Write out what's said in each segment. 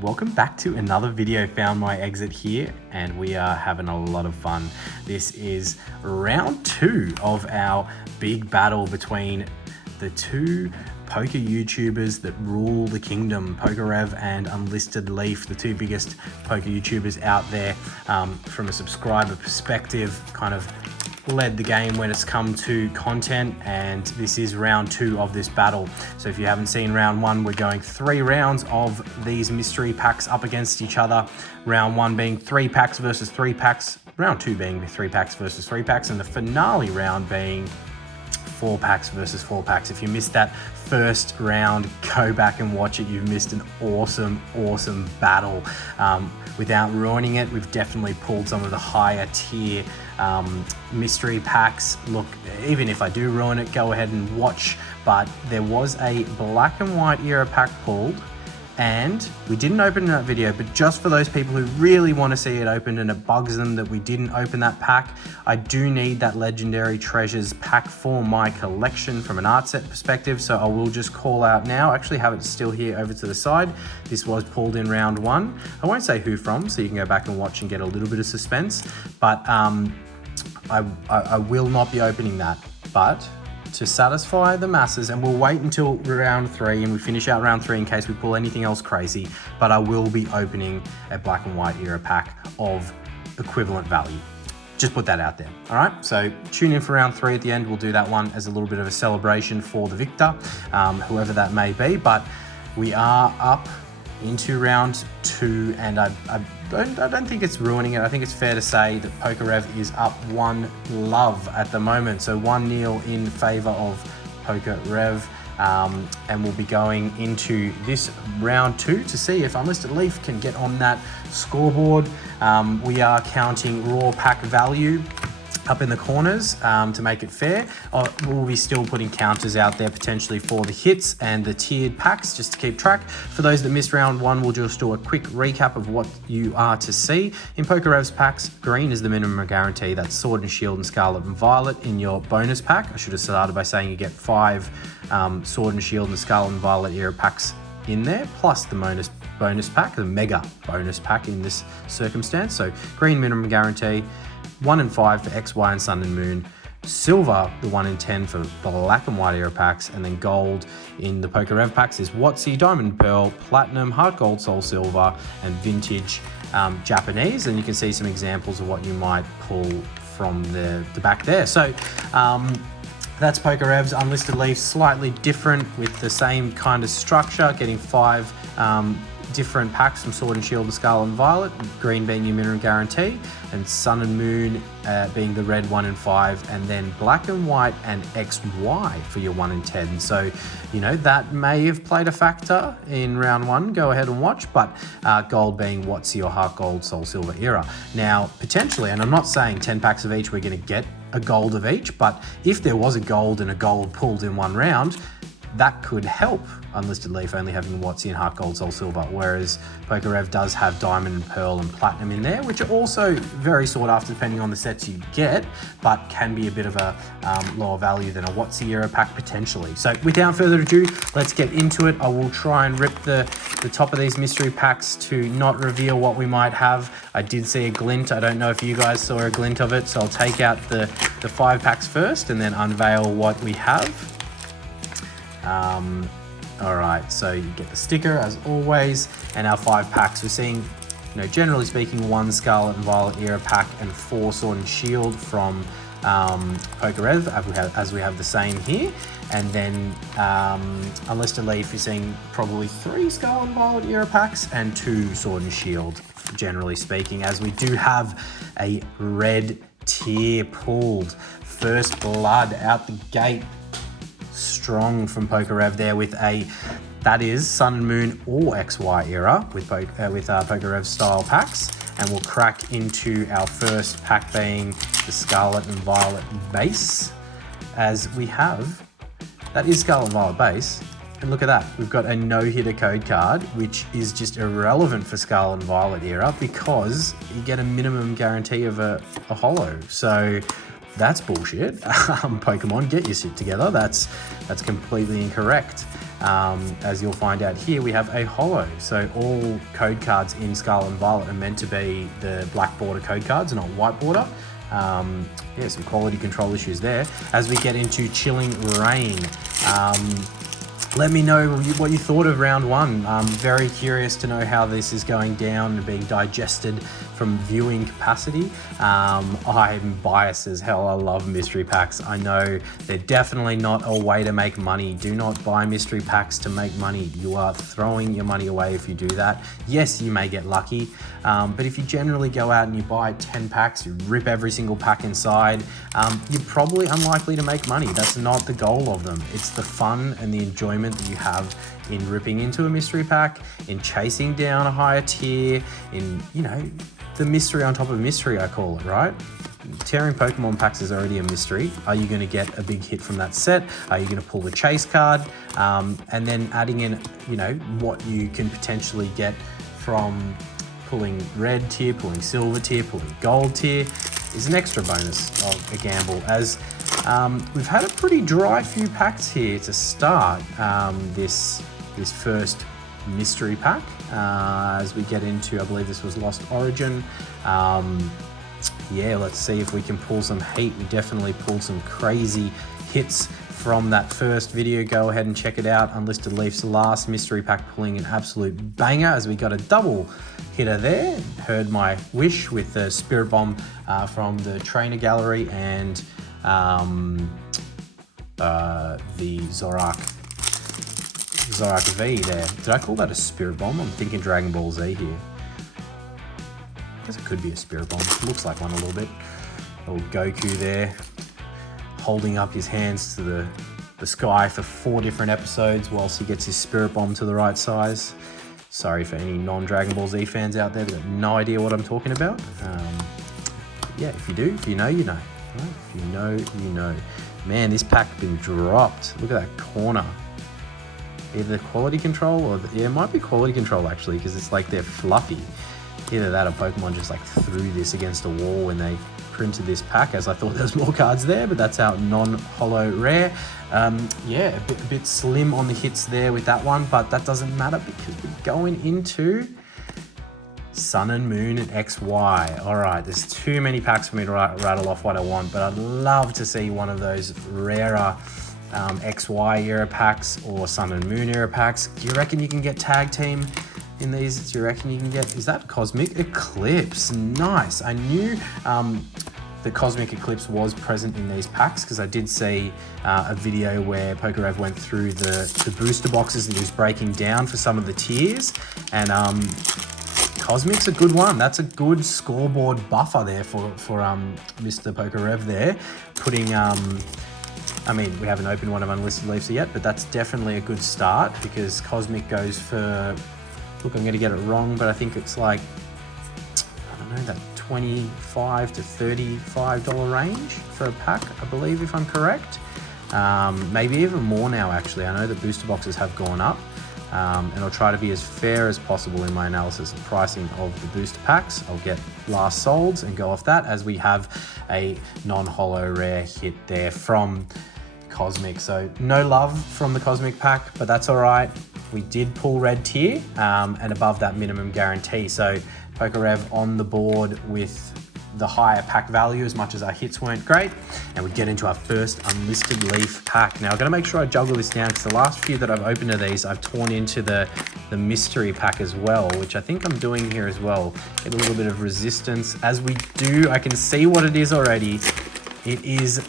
Welcome back to another video. Found my exit here and we are having a lot of fun. This is round 2 of our big battle between the two poker YouTubers that rule the kingdom, PokéRev and Unlisted Leaf, the two biggest poker YouTubers out there. From a subscriber perspective, kind of led the game when it's come to content, and this is round 2 of this battle. So if you haven't seen round 1, we're going 3 rounds of these mystery packs up against each other. Round 1 being 3 packs versus 3 packs, round 2 being 3 packs versus 3 packs, and the finale round being 4 packs versus 4 packs. If you missed that first round, go back and watch it. You've missed an awesome battle. Without ruining it, we've definitely pulled some of the higher tier mystery packs. Look, even if I do ruin it, go ahead and watch. But there was a black and white era pack pulled, and we didn't open that video, but just for those people who really want to see it opened and it bugs them that we didn't open that pack, I do need that Legendary Treasures pack for my collection from an art set perspective, so I will just call out now. I actually have it still here over to the side. This was pulled in round 1. I won't say who from, so you can go back and watch and get a little bit of suspense, but I will not be opening that, but to satisfy the masses, and we'll wait until round 3 and we finish out round 3 in case we pull anything else crazy, but I will be opening a black and white era pack of equivalent value. Just put that out there. All right, so tune in for round 3 at the end. We'll do that one as a little bit of a celebration for the victor, whoever that may be. But we are up into round 2, and I don't think it's ruining it. I think it's fair to say that PokéRev is up 1 love at the moment. So 1-0 in favor of PokéRev. And we'll be going into this round 2 to see if Unlisted Leaf can get on that scoreboard. We are counting raw pack value up in the corners to make it fair. We'll be still putting counters out there potentially for the hits and the tiered packs just to keep track. For those that missed round 1, we'll just do a quick recap of what you are to see. In PokéRev's packs, green is the minimum guarantee. That's Sword and Shield and Scarlet and Violet in your bonus pack. I should have started by saying you get 5 Sword and Shield and Scarlet and Violet era packs in there, plus the bonus pack, the mega bonus pack in this circumstance. So green minimum guarantee, 1 in 5 for X, Y, and Sun and Moon. Silver, the 1 in 10 for black and white era packs, and then gold in the PokéRev packs is Watsy, Diamond and Pearl, Platinum, Heart Gold, Soul Silver, and Vintage Japanese. And you can see some examples of what you might pull from the back there. So that's PokéRev's. Unlisted Leaf, slightly different with the same kind of structure, getting 5 different packs from Sword and Shield and Scarlet and Violet, green being your minimum guarantee, and Sun and Moon being the red 1 in 5, and then black and white and XY for your 1 in 10. So, you know, that may have played a factor in round 1. Go ahead and watch, but gold being what's your Heart Gold, Soul Silver era. Now, potentially, and I'm not saying 10 packs of each, we're going to get a gold of each, but if there was a gold and a gold pulled in one round, that could help Unlisted Leaf only having Watsy and Heart Gold, Soul Silver, whereas PokéRev does have Diamond and Pearl and Platinum in there, which are also very sought after depending on the sets you get, but can be a bit of a lower value than a Watsy era pack potentially. So without further ado, let's get into it. I will try and rip the top of these mystery packs to not reveal what we might have. I did see a glint. I don't know if you guys saw a glint of it, so I'll take out the 5 packs first and then unveil what we have. All right, so you get the sticker as always, and our 5 packs. We're seeing, you know, generally speaking, 1 Scarlet and Violet era pack and 4 Sword and Shield from PokéRev, as we have the same here. And then Unlisted Leaf, you're seeing probably 3 Scarlet and Violet era packs and 2 Sword and Shield, generally speaking, as we do have a red tier pulled. First blood out the gate. Strong from PokéRev there with that is Sun and Moon or XY era with PokéRev style packs, and we'll crack into our first pack being the Scarlet and Violet base, as we have, that is Scarlet and Violet base, and look at that, we've got a no-hitter code card, which is just irrelevant for Scarlet and Violet era because you get a minimum guarantee of a holo. So that's bullshit. Pokemon, get your shit together. That's completely incorrect. As you'll find out here, we have a holo. So all code cards in Scarlet and Violet are meant to be the black border code cards, not white border. Yeah, some quality control issues there. As we get into Chilling Rain, let me know what you thought of round one. I'm very curious to know how this is going down and being digested from viewing capacity. I'm biased as hell. I love mystery packs. I know they're definitely not a way to make money. Do not buy mystery packs to make money. You are throwing your money away if you do that. Yes, you may get lucky, but if you generally go out and you buy 10 packs, you rip every single pack inside, you're probably unlikely to make money. That's not the goal of them. It's the fun and the enjoyment that you have in ripping into a mystery pack, in chasing down a higher tier, in, you know, the mystery on top of mystery, I call it, right? Tearing Pokemon packs is already a mystery. Are you going to get a big hit from that set? Are you going to pull the chase card? And then adding in, you know, what you can potentially get from pulling red tier, pulling silver tier, pulling gold tier is an extra bonus of a gamble. As we've had a pretty dry few packs here to start this first mystery pack. As we get into, I believe this was Lost Origin. Yeah, let's see if we can pull some heat. We definitely pulled some crazy hits from that first video. Go ahead and check it out. Unlisted Leaf's last mystery pack pulling an absolute banger as we got a double hitter there. Heard my wish with the Spirit Bomb from the trainer gallery and the Zorak V there. Did I call that a Spirit Bomb? I'm thinking Dragon Ball Z here. I guess it could be a Spirit Bomb. Looks like one a little bit. Old Goku there, holding up his hands to the sky for 4 different episodes whilst he gets his Spirit Bomb to the right size. Sorry for any non-Dragon Ball Z fans out there that have no idea what I'm talking about. Yeah, if you do, if you know, you know. Right? If you know, you know. Man, this pack's been dropped. Look at that corner. Either quality control or, yeah, it might be quality control actually, because it's like they're fluffy. Either that or Pokemon just like threw this against a wall when they printed this pack, as I thought there was more cards there, but that's our non-holo rare. Yeah, a bit slim on the hits there with that one, but that doesn't matter because we're going into Sun and Moon and XY. All right, there's too many packs for me to rattle off what I want, but I'd love to see one of those rarer XY era packs or Sun and Moon era packs. Do you reckon you can get Tag Team in these? Do you reckon you can get, is that Cosmic Eclipse? Nice. I knew the Cosmic Eclipse was present in these packs because I did see a video where PokéRev went through the booster boxes and he was breaking down for some of the tiers, and Cosmic's a good one. That's a good scoreboard buffer there for Mr. PokéRev there. Putting, I mean, we haven't opened one of Unlisted Leafs yet, but that's definitely a good start because Cosmic goes for, look, I'm going to get it wrong, but I think it's like, I don't know, that $25 to $35 range for a pack, I believe, if I'm correct. Maybe even more now, actually. I know the booster boxes have gone up, and I'll try to be as fair as possible in my analysis and pricing of the booster packs. I'll get last solds and go off that, as we have a non-holo rare hit there from Cosmic. So no love from the Cosmic pack, but that's all right. We did pull red tier and above that minimum guarantee. So PokéRev on the board with the higher pack value, as much as our hits weren't great. And we get into our first Unlisted Leaf pack. Now I've got to make sure I juggle this down because the last few that I've opened of these, I've torn into the mystery pack as well, which I think I'm doing here as well. Get a little bit of resistance. As we do, I can see what it is already. It is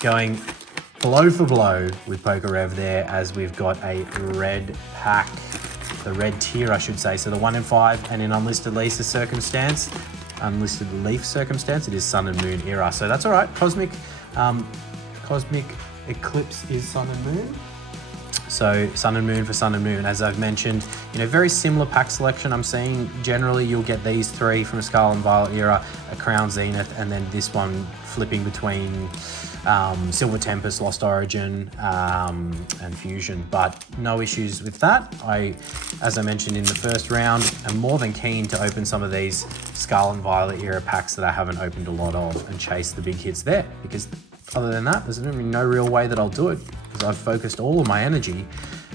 going blow for blow with PokéRev there, as we've got a red pack, the red tier, I should say. So the 1 in 5, and in Unlisted Leaf circumstance, it is Sun and Moon era. So that's all right. Cosmic Eclipse is Sun and Moon. So Sun and Moon for Sun and Moon. As I've mentioned, you know, very similar pack selection I'm seeing. Generally, you'll get these 3 from a Scarlet and Violet era, a Crown Zenith, and then this one flipping between Silver Tempest, Lost Origin, and Fusion, but no issues with that. As I mentioned in the first round, I'm more than keen to open some of these Scarlet and Violet era packs that I haven't opened a lot of and chase the big hits there, because other than that, there's no real way that I'll do it, because I've focused all of my energy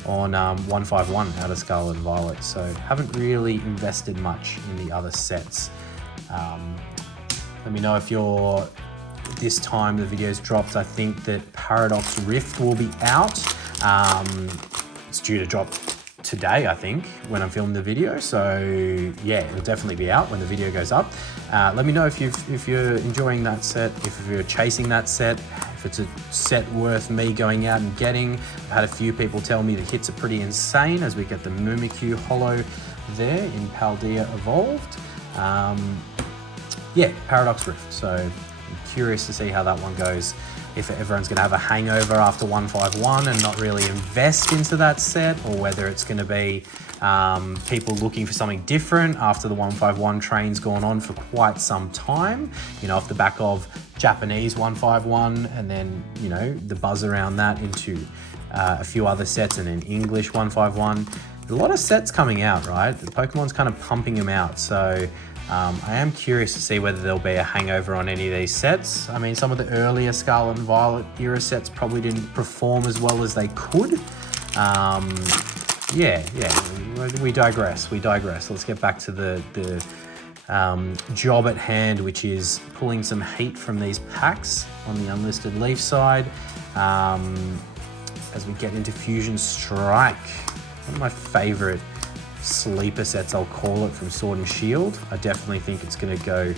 on 151 out of Scarlet and Violet, so haven't really invested much in the other sets. Let me know if you're, this time the video's dropped, I think that Paradox Rift will be out. It's due to drop today, I think, when I'm filming the video, so yeah, it'll definitely be out when the video goes up. Let me know if you're enjoying that set, if you're chasing that set, if it's a set worth me going out and getting. I've had a few people tell me the hits are pretty insane as we get the Mimikyu Holo there in Paldea Evolved. Yeah, Paradox Rift, so I'm curious to see how that one goes. If everyone's going to have a hangover after 151 and not really invest into that set, or whether it's going to be people looking for something different after the 151 train's gone on for quite some time, you know, off the back of Japanese 151 and then, you know, the buzz around that into a few other sets, and then English 151. A lot of sets coming out, right? The Pokemon's kind of pumping them out, so I am curious to see whether there'll be a hangover on any of these sets. I mean, some of the earlier Scarlet and Violet era sets probably didn't perform as well as they could. Yeah, we digress. Let's get back to the job at hand, which is pulling some heat from these packs on the Unlisted Leaf side. As we get into Fusion Strike, one of my favorite sleeper sets, I'll call it, from Sword and Shield. I definitely think it's going to go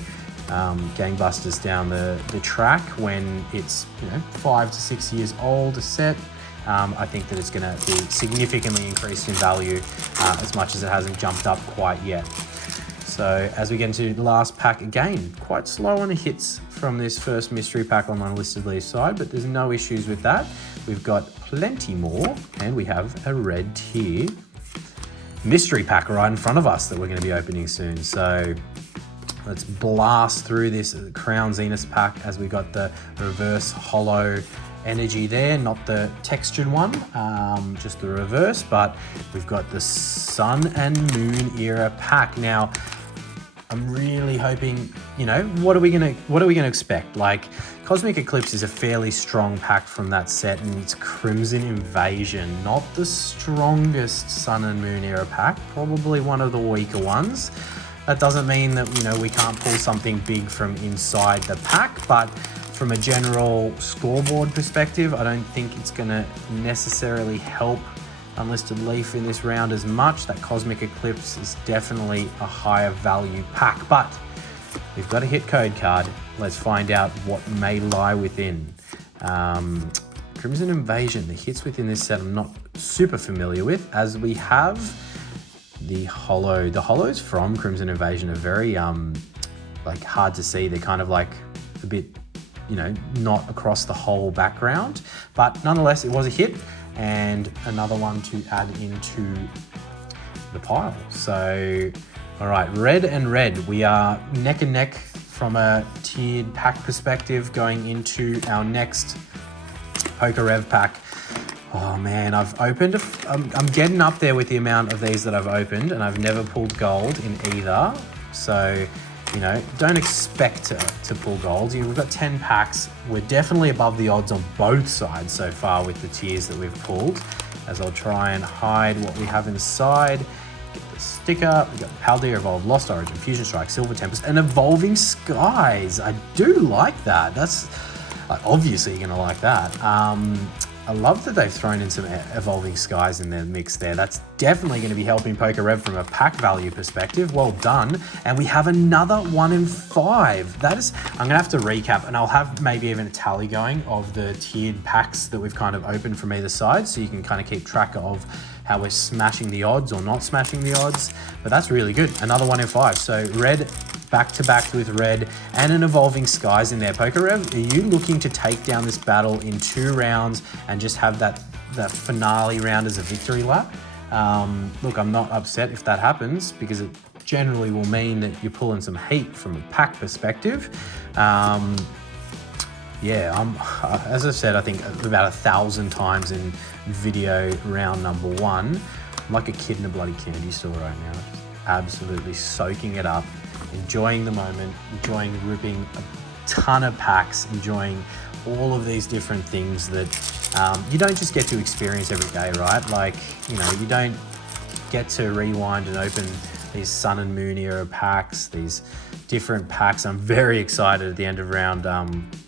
gangbusters down the track when it's, you know, 5 to 6 years old, a set. I think that it's going to be significantly increased in value, as much as it hasn't jumped up quite yet. So as we get into the last pack, again, quite slow on the hits from this first mystery pack on the Unlisted Leaf side, but there's no issues with that. We've got plenty more, and we have a red tier mystery pack right in front of us that we're going to be opening soon. So let's blast through this Crown Zenith pack as we got the reverse holo energy there, not the textured one, just the reverse, but we've got the Sun and Moon era pack. Now, I'm really hoping, you know, what are we gonna expect? Like, Cosmic Eclipse is a fairly strong pack from that set, and it's Crimson Invasion, not the strongest Sun and Moon era pack, probably one of the weaker ones. That doesn't mean that, you know, we can't pull something big from inside the pack, but from a general scoreboard perspective, I don't think it's gonna necessarily help Unlisted Leaf in this round as much. That Cosmic Eclipse is definitely a higher value pack, but we've got a hit code card. Let's find out what may lie within. Crimson Invasion, the hits within this set I'm not super familiar with, as we have the holo. The holos from Crimson Invasion are very like hard to see. They're kind of like a bit, you know, not across the whole background, but nonetheless, it was a hit and another one to add into the pile. So, all right, red and red, we are neck and neck from a tiered pack perspective going into our next PokéRev pack. Oh man, I've opened, I'm getting up there with the amount of these that I've opened, and I've never pulled gold in either. So, you know, don't expect to pull gold. We've got 10 packs. We're definitely above the odds on both sides so far with the tiers that we've pulled, as I'll try and hide what we have inside. Get the sticker. We've got Paldea Evolved, Lost Origin, Fusion Strike, Silver Tempest, and Evolving Skies. I do like that. That's obviously you're going to like that. I love that they've thrown in some Evolving Skies in their mix there. That's definitely going to be helping PokéRev from a pack value perspective. Well done. And we have another 1 in 5. That is, I'm going to have to recap, and I'll have maybe even a tally going of the tiered packs that we've kind of opened from either side, so you can kind of keep track of how we're smashing the odds or not smashing the odds. But that's really good. Another 1 in 5. So red, back to back with red, and an Evolving Skies in there. PokéRev, are you looking to take down this battle in 2 rounds and just have that finale round as a victory lap? Look, I'm not upset if that happens, because it generally will mean that you're pulling some heat from a pack perspective. Yeah, as I've said, I think about 1,000 times in video round number 1, I'm like a kid in a bloody candy store right now, just absolutely soaking it up, enjoying the moment, enjoying ripping a ton of packs, enjoying all of these different things that you don't just get to experience every day, right? Like, you know, you don't get to rewind and open these Sun and Moon era packs, these different packs. I'm very excited at the end of round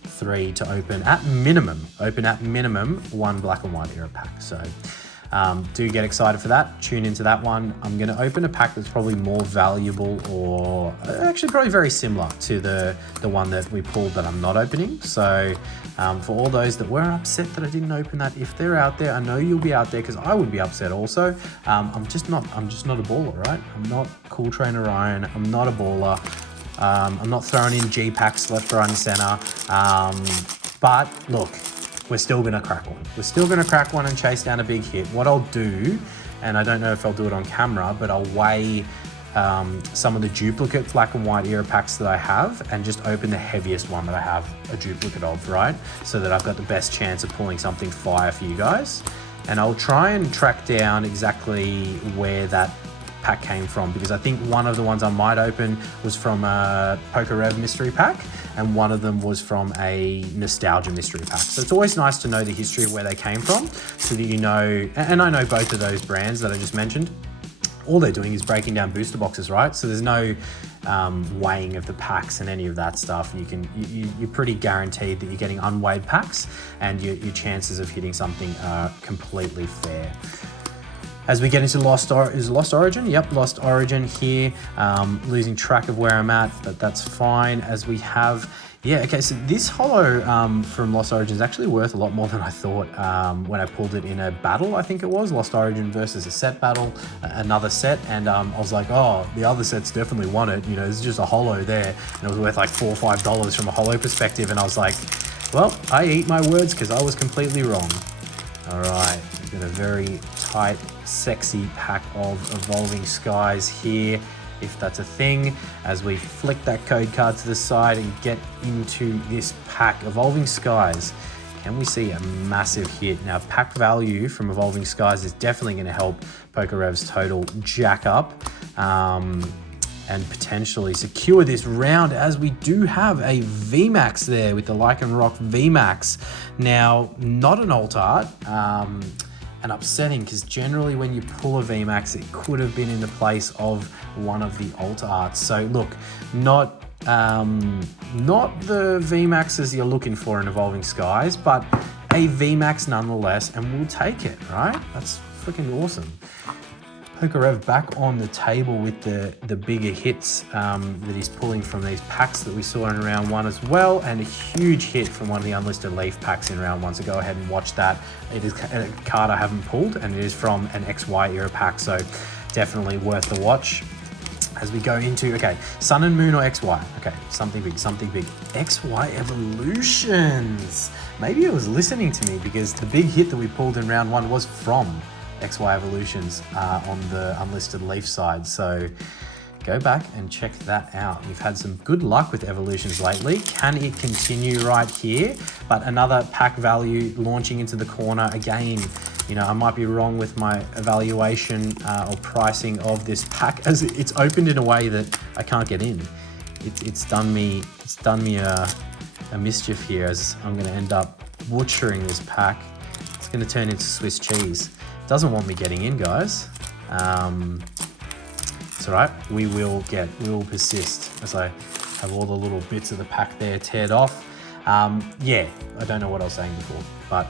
3 to open at minimum one Black and White era pack. So do get excited for that. Tune into that one. I'm going to open a pack that's probably more valuable, or actually probably very similar to the one that we pulled that I'm not opening. So for all those that were upset that I didn't open that, if they're out there, I know you'll be out there because I would be upset also. I'm just not a baller, right? I'm not Cool Trainer Ryan. I'm not a baller. I'm not throwing in G packs left, right, and center. But look, we're still gonna crack one. We're still gonna crack one and chase down a big hit. What I'll do, and I don't know if I'll do it on camera, but I'll weigh some of the duplicate Black and White era packs that I have and just open the heaviest one that I have a duplicate of, right? So that I've got the best chance of pulling something fire for you guys. And I'll try and track down exactly where that pack came from, because I think one of the ones I might open was from a PokéRev mystery pack, and one of them was from a nostalgia mystery pack. So it's always nice to know the history of where they came from, so that you know, and I know both of those brands that I just mentioned, all they're doing is breaking down booster boxes, right? So there's no weighing of the packs and any of that stuff. You're pretty guaranteed that you're getting unweighed packs, and your chances of hitting something are completely fair. As we get into Lost Origin? Yep, Lost Origin here. Losing track of where I'm at, but that's fine. As we have, yeah, okay, so this holo from Lost Origin is actually worth a lot more than I thought when I pulled it in a battle, I think it was. Lost Origin versus a set battle, another set, and I was like, oh, the other set's definitely won it. You know, there's just a holo there, and it was worth like $4 or $5 from a holo perspective, and I was like, well, I eat my words because I was completely wrong. All right, we've got a very tight, sexy pack of Evolving Skies here, if that's a thing. As we flick that code card to the side and get into this pack, Evolving Skies, can we see a massive hit? Now, pack value from Evolving Skies is definitely going to help PokéRev's total jack up and potentially secure this round, as we do have a VMAX there with the Lycanroc VMAX. Now, not an alt art, and upsetting, because generally when you pull a VMAX, it could have been in the place of one of the alt arts. So look, not the VMAXs you're looking for in Evolving Skies, but a VMAX nonetheless, and we'll take it, right? That's freaking awesome. PokéRev back on the table with the bigger hits that he's pulling from these packs that we saw in round 1 as well, and a huge hit from one of the Unlisted Leaf packs in round 1, so go ahead and watch that. It is a card I haven't pulled, and it is from an XY era pack, so definitely worth the watch. As we go into, okay, Sun and Moon or XY? Okay, something big, something big. XY Evolutions. Maybe it was listening to me, because the big hit that we pulled in round 1 was from XY Evolutions on the Unlisted Leaf side. So go back and check that out. We've had some good luck with Evolutions lately. Can it continue right here? But another pack value launching into the corner again. You know, I might be wrong with my evaluation or pricing of this pack, as it's opened in a way that I can't get in. It's done me a mischief here, as I'm going to end up butchering this pack. It's going to turn into Swiss cheese. Doesn't want me getting in, guys. It's all right. We will persist, as I have all the little bits of the pack there teared off. Yeah, I don't know what I was saying before, but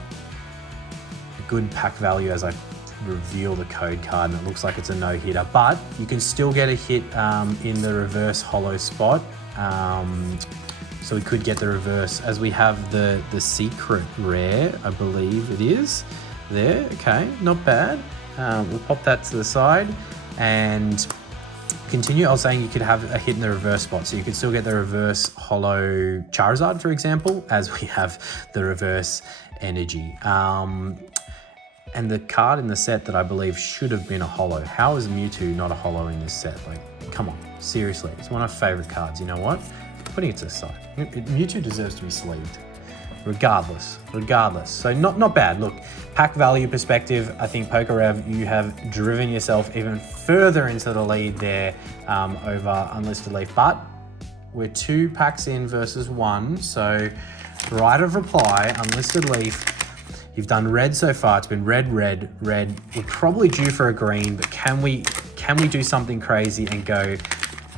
a good pack value as I reveal the code card, and it looks like it's a no-hitter, but you can still get a hit in the reverse holo spot. So we could get the reverse, as we have the secret rare, I believe it is. There, okay, not bad. We'll pop that to the side and continue. I was saying you could have a hit in the reverse spot, so you could still get the reverse holo Charizard, for example, as we have the reverse energy. And the card in the set that I believe should have been a holo. How is Mewtwo not a holo in this set? Like, come on, seriously. It's one of my favorite cards. You know what? Putting it to the side. Mewtwo deserves to be sleeved. Regardless. So not bad. Look, pack value perspective, I think PokéRev, you have driven yourself even further into the lead there over Unlisted Leaf. But we're 2 packs in versus 1, so right of reply, Unlisted Leaf. You've done red so far. It's been red, red, red. We're probably due for a green, but can we do something crazy and go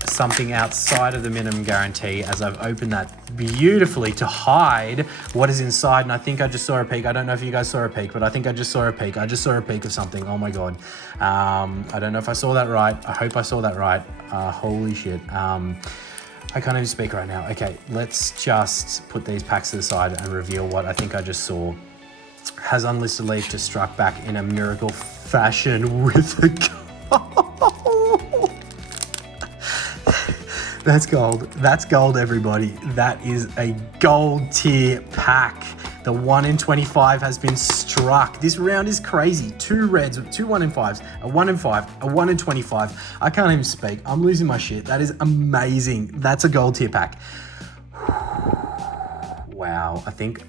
something outside of the minimum guarantee as I've opened that beautifully to hide what is inside? And I think I just saw a peek. I don't know if you guys saw a peek, but I think I just saw a peek. I just saw a peek of something. Oh my God. I don't know if I saw that right. I hope I saw that right. Holy shit. I can't even speak right now. Okay, let's just put these packs to the side and reveal what I think I just saw. Has Unlisted Leaf just struck back in a miracle fashion with a gold? That's gold. That's gold, everybody. That is a gold tier pack. The 1 in 25 has been struck. This round is crazy. 2 reds, 2 1 in 5s, a 1 in 5, a 1 in 25. I can't even speak. I'm losing my shit. That is amazing. That's a gold tier pack. Wow. I think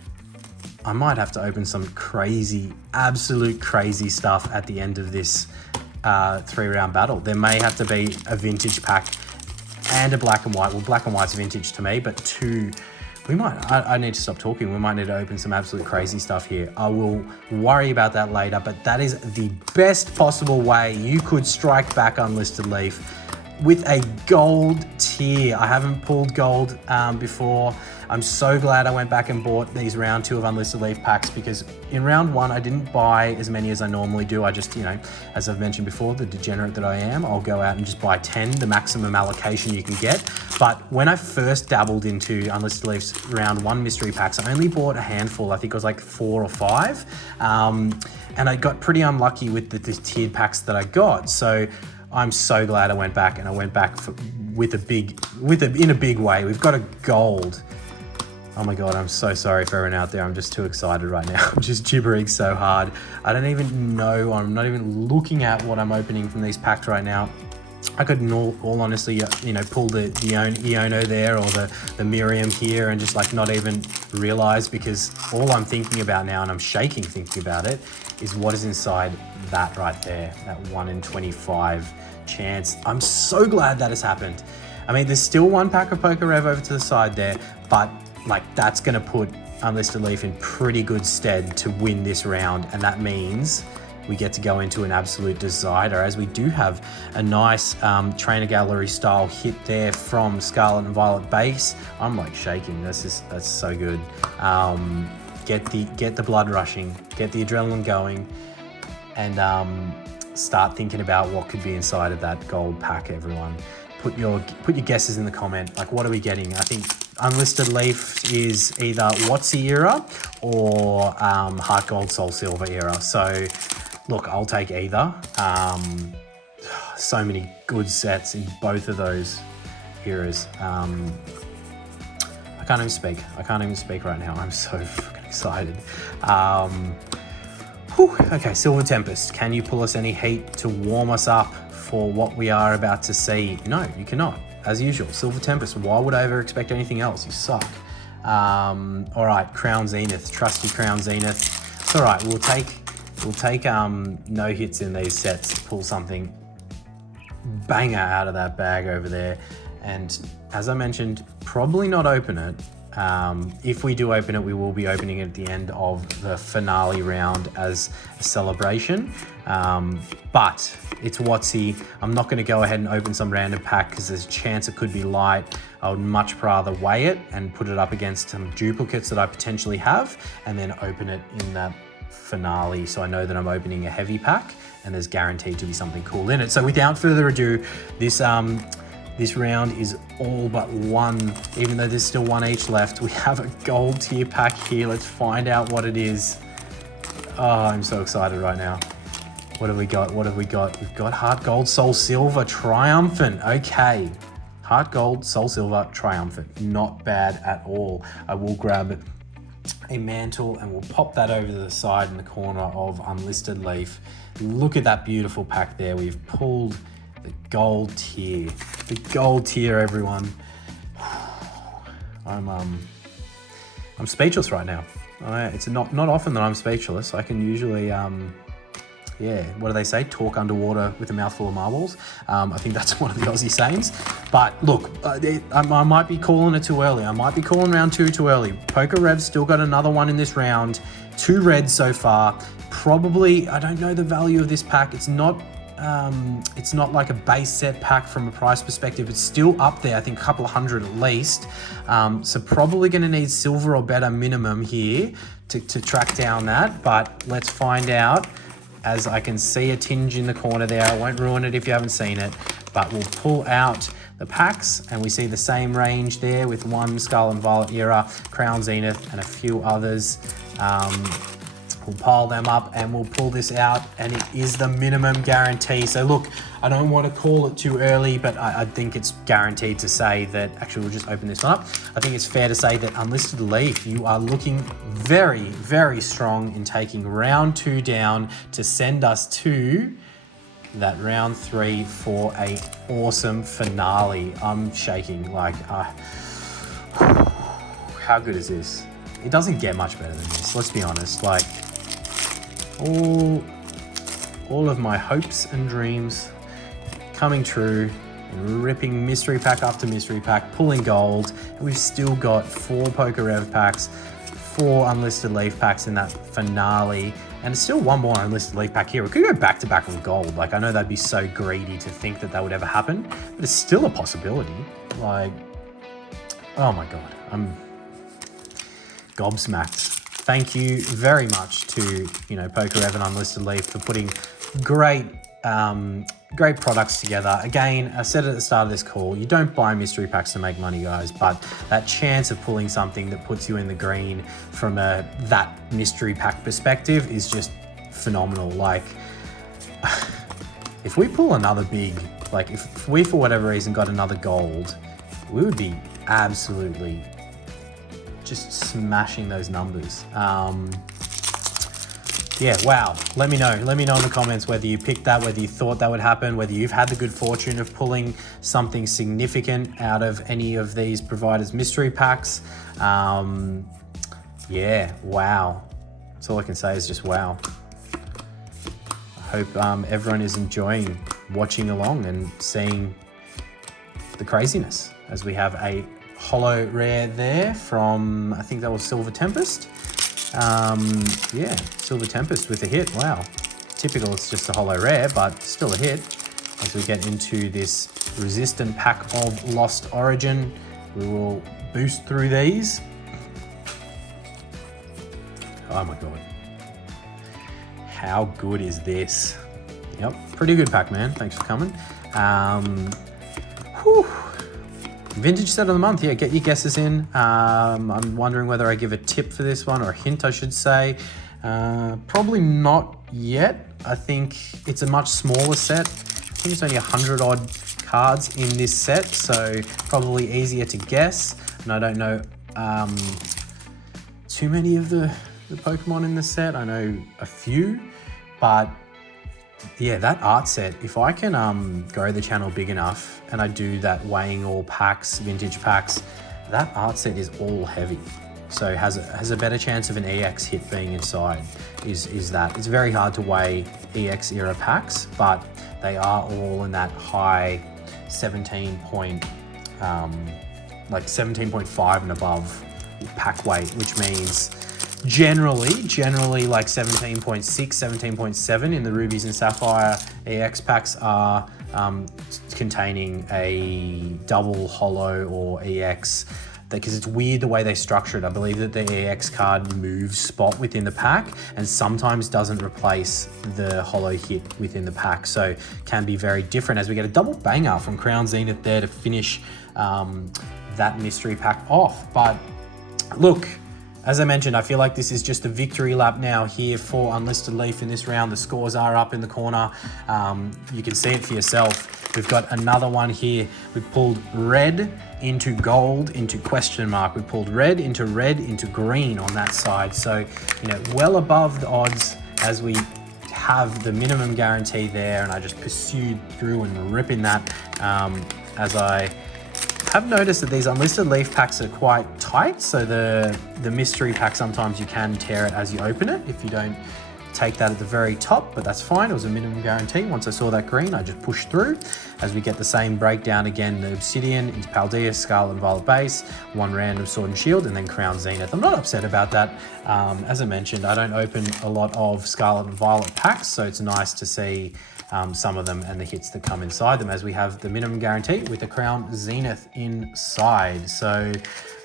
I might have to open some crazy, absolute crazy stuff at the end of this 3-round battle. There may have to be a vintage pack and a black and white. Well, black and white's vintage to me, but 2... I need to stop talking. We might need to open some absolute crazy stuff here. I will worry about that later, but that is the best possible way you could strike back Unlisted Leaf with a gold tier. I haven't pulled gold before. I'm so glad I went back and bought these round 2 of Unlisted Leaf packs, because in round 1, I didn't buy as many as I normally do. I just, as I've mentioned before, the degenerate that I am, I'll go out and just buy 10, the maximum allocation you can get. But when I first dabbled into Unlisted Leaf's round 1 mystery packs, I only bought a handful. I think it was like 4 or 5. And I got pretty unlucky with the tiered packs that I got. So I'm so glad I went back, and I went back in a big way. We've got a gold. Oh my God, I'm so sorry for everyone out there. I'm just too excited right now. I'm just gibbering so hard. I don't even know. I'm not even looking at what I'm opening from these packs right now. I could, in all honesty, pull the Iono there, or the Miriam here, and just like not even realize, because all I'm thinking about now, and I'm shaking thinking about it, is what is inside that right there, that 1 in 25 chance. I'm so glad that has happened. I mean, there's still 1 pack of PokéRev over to the side there, but like that's going to put Unlisted Leaf in pretty good stead to win this round, and that means we get to go into an absolute decider, as we do have a nice trainer gallery style hit there from Scarlet and Violet base. I'm like shaking. That's so good. Get the blood rushing, get the adrenaline going, and start thinking about what could be inside of that gold pack. Everyone, put your guesses in the comment. Like, what are we getting? I think Unlisted Leaf is either WotC era or Heart Gold Soul Silver era. So look, I'll take either. So many good sets in both of those eras. I can't even speak. I can't even speak right now. I'm so fucking excited. Okay, Silver Tempest. Can you pull us any heat to warm us up for what we are about to see? No, you cannot. As usual, Silver Tempest. Why would I ever expect anything else? You suck. All right, Crown Zenith. Trusty Crown Zenith. It's all right. We'll take no hits in these sets to pull something banger out of that bag over there. And as I mentioned, probably not open it. If we do open it, we will be opening it at the end of the finale round as a celebration. But it's WotC. I'm not going to go ahead and open some random pack because there's a chance it could be light. I would much rather weigh it and put it up against some duplicates that I potentially have, and then open it in that finale, so I know that I'm opening a heavy pack and there's guaranteed to be something cool in it. So without further ado, this round is all but one, even though there's still 1 each left. We have a gold tier pack here. Let's find out what it is. Oh, I'm so excited right now. What have we got? What have we got? We've got Heart Gold Soul Silver Triumphant. Okay. Heart Gold Soul Silver Triumphant. Not bad at all. I will grab a mantle and we'll pop that over to the side in the corner of Unlisted Leaf. Look at that beautiful pack there. We've pulled the gold tier. The gold tier, everyone. I'm speechless right now. It's not often that I'm speechless. I can usually yeah, what do they say? Talk underwater with a mouthful of marbles. I think that's one of the Aussie sayings. But look, I might be calling it too early. I might be calling round 2 too early. PokéRev's still got another one in this round. 2 reds so far. Probably, I don't know the value of this pack. It's not like a base set pack from a price perspective. It's still up there, I think a couple of hundred at least. So probably going to need silver or better minimum here to track down that. But let's find out. As I can see a tinge in the corner there. I won't ruin it if you haven't seen it, but we'll pull out the packs and we see the same range there with one Scarlet and Violet Era, Crown Zenith, and a few others. We'll pile them up and we'll pull this out, and it is the minimum guarantee. So look, I don't want to call it too early, but I think it's guaranteed to say that, actually we'll just open this one up. I think it's fair to say that Unlisted Leaf, you are looking very, very strong in taking round 2 down to send us to that round 3 for a awesome finale. I'm shaking, like, how good is this? It doesn't get much better than this, let's be honest. Like, all of my hopes and dreams coming true, and ripping mystery pack after mystery pack, pulling gold, and we've still got 4 PokéRev packs, 4 Unlisted Leaf packs in that finale, and it's still 1 more Unlisted Leaf pack here. We could go back to back with gold. Like, I know that'd be so greedy to think that would ever happen, but it's still a possibility. Like, oh my God, I'm gobsmacked. Thank you very much to, PokéRev and Unlisted Leaf for putting great products together. Again, I said at the start of this call, you don't buy mystery packs to make money, guys, but that chance of pulling something that puts you in the green from that mystery pack perspective is just phenomenal. Like, if we pull another big, like if we for whatever reason got another gold, we would be absolutely just smashing those numbers. Yeah, wow. Let me know in the comments whether you picked that, whether you thought that would happen, whether you've had the good fortune of pulling something significant out of any of these providers' mystery packs. Yeah, wow. That's all I can say is just wow. I hope everyone is enjoying watching along and seeing the craziness as we have a holo rare there from, I think that was Silver Tempest. Yeah, Silver Tempest with a hit. Wow. Typical, it's just a holo rare, but still a hit. As we get into this resistant pack of Lost Origin, we will boost through these. Oh my God. How good is this? Yep, pretty good pack, man. Thanks for coming. Whew. Vintage set of the month, yeah, get your guesses in. I'm wondering whether I give a tip for this one, or a hint, I should say. Probably not yet. I think it's a much smaller set. I think it's only 100 odd cards in this set, so probably easier to guess. And I don't know too many of the Pokemon in the set. I know a few, but yeah, that art set, if I can grow the channel big enough and I do that weighing all packs, vintage packs, that art set is all heavy. So has a better chance of an EX hit being inside, is that. It's very hard to weigh EX era packs, but they are all in that high 17.5 and above pack weight, which means generally like 17.6, 17.7 in the Rubies and Sapphire EX packs are containing a double holo or EX, because it's weird the way they structure it. I believe that the EX card moves spot within the pack and sometimes doesn't replace the holo hit within the pack, so can be very different. As we get a double banger from Crown Zenith there to finish that mystery pack off. But look, as I mentioned, I feel like this is just a victory lap now here for Unlisted Leaf in this round. The scores are up in the corner. You can see it for yourself. We've got another one here. We pulled red into gold into question mark. We pulled red into green on that side. So, well above the odds as we have the minimum guarantee there. And I just pursued through and ripping that as I have noticed that these Unlisted Leaf packs are quite tight, so the mystery pack, sometimes you can tear it as you open it if you don't take that at the very top, but that's fine. It was a minimum guarantee. Once I saw that green, I just pushed through. As we get the same breakdown again, the Obsidian into Paldea, Scarlet and Violet base, one random Sword and Shield, and then Crown Zenith. I'm not upset about that. As I mentioned, I don't open a lot of Scarlet and Violet packs, so it's nice to see some of them and the hits that come inside them, as we have the minimum guarantee with the Crown Zenith inside. So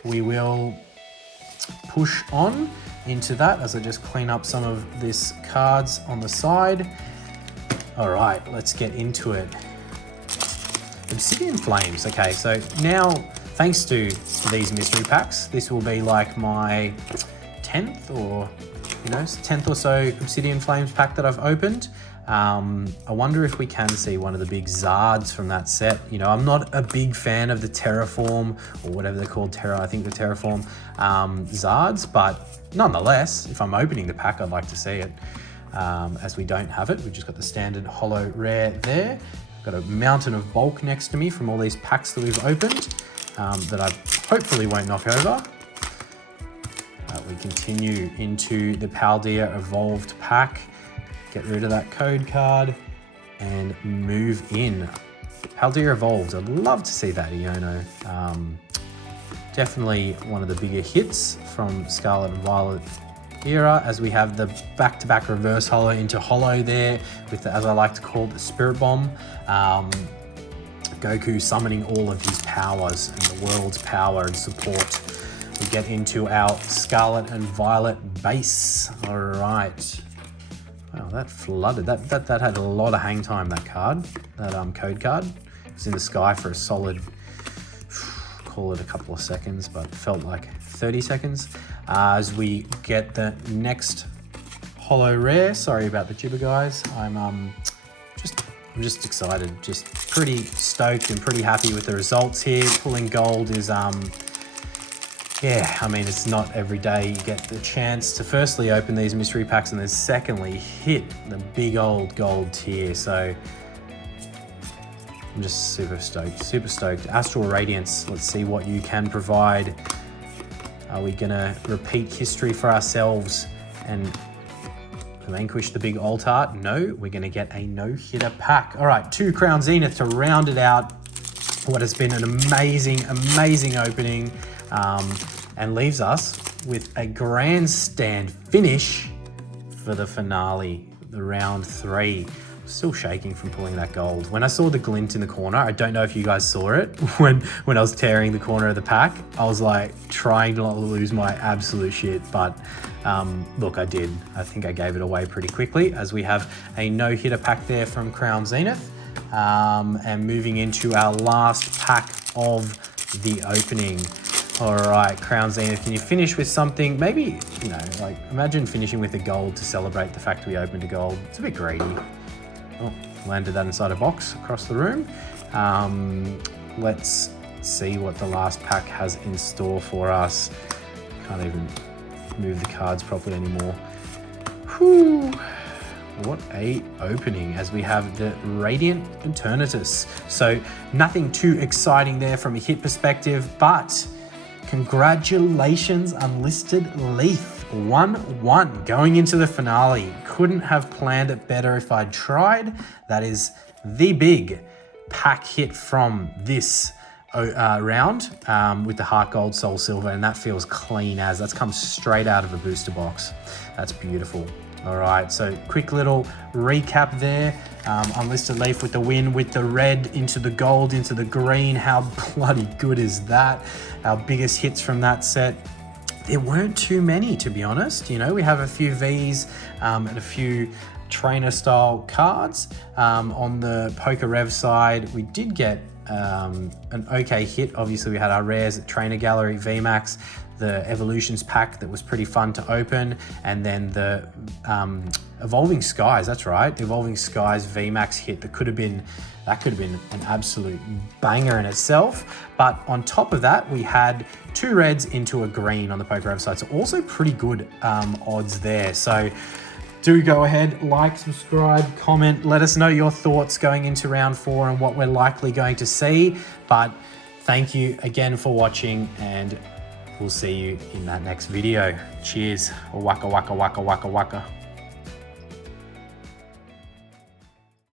we will push on into that as I just clean up some of this cards on the side. All right, let's get into it. Obsidian Flames. Okay, so now thanks to these mystery packs, this will be like my 10th or 10th or so Obsidian Flames pack that I've opened. I wonder if we can see one of the big Zards from that set. I'm not a big fan of the Terraform, or whatever they're called, I think the Terraform Zards, but nonetheless, if I'm opening the pack, I'd like to see it. As we don't have it, we've just got the standard holo rare there. Got a mountain of bulk next to me from all these packs that we've opened that I hopefully won't knock over. We continue into the Paldea Evolved pack. Get rid of that code card and move in. Paldea Evolved, I'd love to see that Iono. Definitely one of the bigger hits from Scarlet and Violet era, as we have the back-to-back reverse holo into holo there with the, as I like to call it, the Spirit Bomb. Goku summoning all of his powers and the world's power and support. We get into our Scarlet and Violet base. All right. Wow, that flooded. That had a lot of hang time, that card, that code card. It was in the sky for a solid, call it a couple of seconds, but felt like 30 seconds. As we get the next holo rare. Sorry about the jibber, guys. I'm just excited, just pretty stoked and pretty happy with the results here. Pulling gold is yeah, I mean, it's not every day you get the chance to firstly open these mystery packs and then secondly hit the big old gold tier. So I'm just super stoked. Astral Radiance, let's see what you can provide. Are we gonna repeat history for ourselves and vanquish the big alt art? No, we're gonna get a no-hitter pack. All right, 2 Crown Zenith to round it out. What has been an amazing opening. And leaves us with a grandstand finish for the finale, the round 3. Still shaking from pulling that gold. When I saw the glint in the corner, I don't know if you guys saw it, when I was tearing the corner of the pack, I was like trying to not lose my absolute shit, but look, I did. I think I gave it away pretty quickly, as we have a no-hitter pack there from Crown Zenith. And moving into our last pack of the opening. All right, Crown Zenith, can you finish with something? Maybe, like imagine finishing with a gold to celebrate the fact we opened a gold. It's a bit greedy. Oh, landed that inside a box across the room. Let's see what the last pack has in store for us. Can't even move the cards properly anymore. Whew. What a opening, as we have the Radiant Eternatus. So nothing too exciting there from a hit perspective, but congratulations, Unlisted Leaf. 1-1 going into the finale. Couldn't have planned it better if I'd tried. That is the big pack hit from this round with the Heart Gold, Soul Silver, and that feels clean as. That's come straight out of a booster box. That's beautiful. All right, so quick little recap there. Unlisted Leaf with the win, with the red into the gold, into the green. How bloody good is that? Our biggest hits from that set. There weren't too many, to be honest. We have a few Vs and a few trainer style cards. On the PokéRev side, we did get an okay hit. Obviously, we had our rares at Trainer Gallery, VMAX, the Evolutions pack that was pretty fun to open, and then the Evolving Skies, that's right, the Evolving Skies VMAX hit that could have been an absolute banger in itself. But on top of that, we had 2 reds into a green on the PokéRev side, so also pretty good odds there. So do go ahead, like, subscribe, comment, let us know your thoughts going into round 4 and what we're likely going to see. But thank you again for watching, and we'll see you in that next video. Cheers. Waka waka waka waka waka.